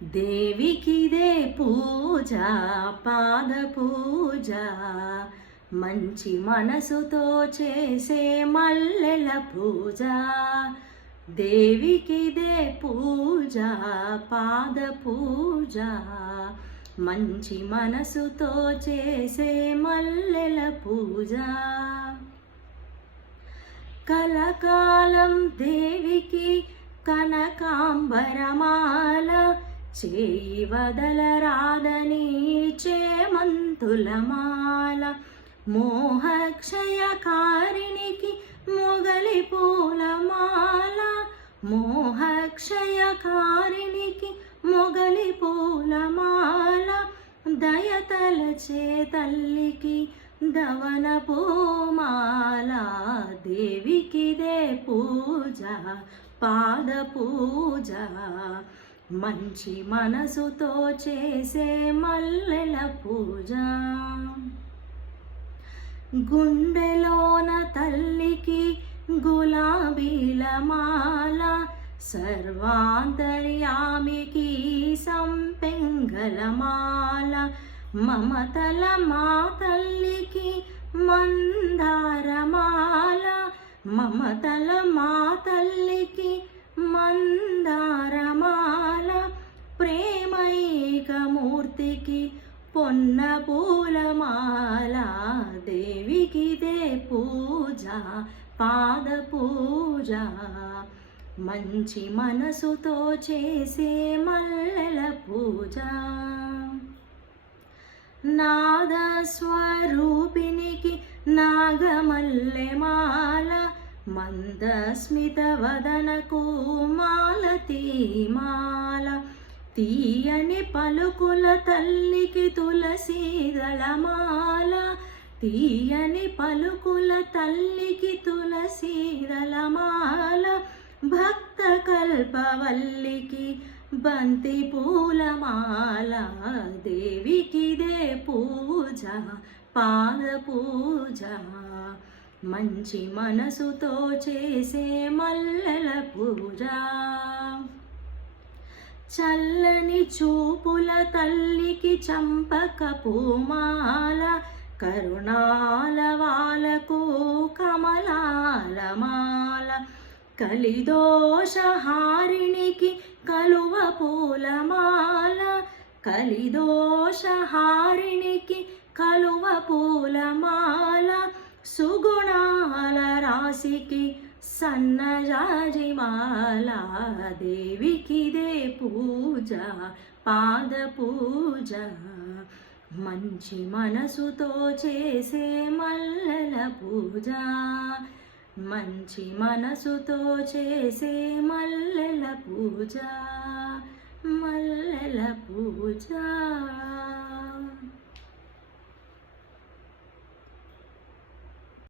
దేవికిదే పూజ పాద పూజ మంచి మనసుతో చేసే మల్లెల పూజ దేవికిదే పూజ పాద పూజ మంచి మనసుతో చేసే మల్లెల పూజ కలకాలం దేవికి కనకాంబరమాల చేయి వదలరాదని చేమంతులమాల మోహక్షయకారిణికి మొగలి పూలమాల మోహక్షయకారిణికి మొగలి పూలమాల దయతలచే తల్లికి దవన పూమాల దేవికిదే పూజ పాద పూజ మంచి మనసుతో చేసే మల్లెల పూజ గుండెలోన తల్లికి గులాబీల మాల సర్వాంతర్యామికి సంపెంగల మాల మమతల మా తల్లికి మందారమాల మమతల మా తల్లికి మందారమాల ప్రేమైకమూర్తికి పొన్న పూలమాల దేవికిదే పూజ పాద పూజ మంచి మనసుతో చేసే మల్లెల పూజ నాదస్వరూపినికి నాగమల్లెమాల మందస్మిత వదనకు మాలతీమాల తీయని పలుకుల తల్లికి తులసీదళమాల తీయని పలుకుల తల్లికి తులసీదళమాల భక్త కల్పవల్లికి బంతి పూలమాల దేవికిదే పూజ పాద పూజ మంచి మనసుతో చేసే మల్లెల పూజ చల్లని చూపుల తల్లికి చంపక పూమాల కరుణాల వాలకు కమలాల మాల కలిదోషహారిణికి కలువ పూలమాల కలిదోషహారిణికి కలువ పూలమాల సుగుణాల రాశికి సన్నజాజిమాల దేవికిదే పూజ పాద పూజ మంచి మనసుతో చేసే మల్లెల పూజ మంచి మనసుతో చేసే మల్లెల పూజ మల్లెల పూజ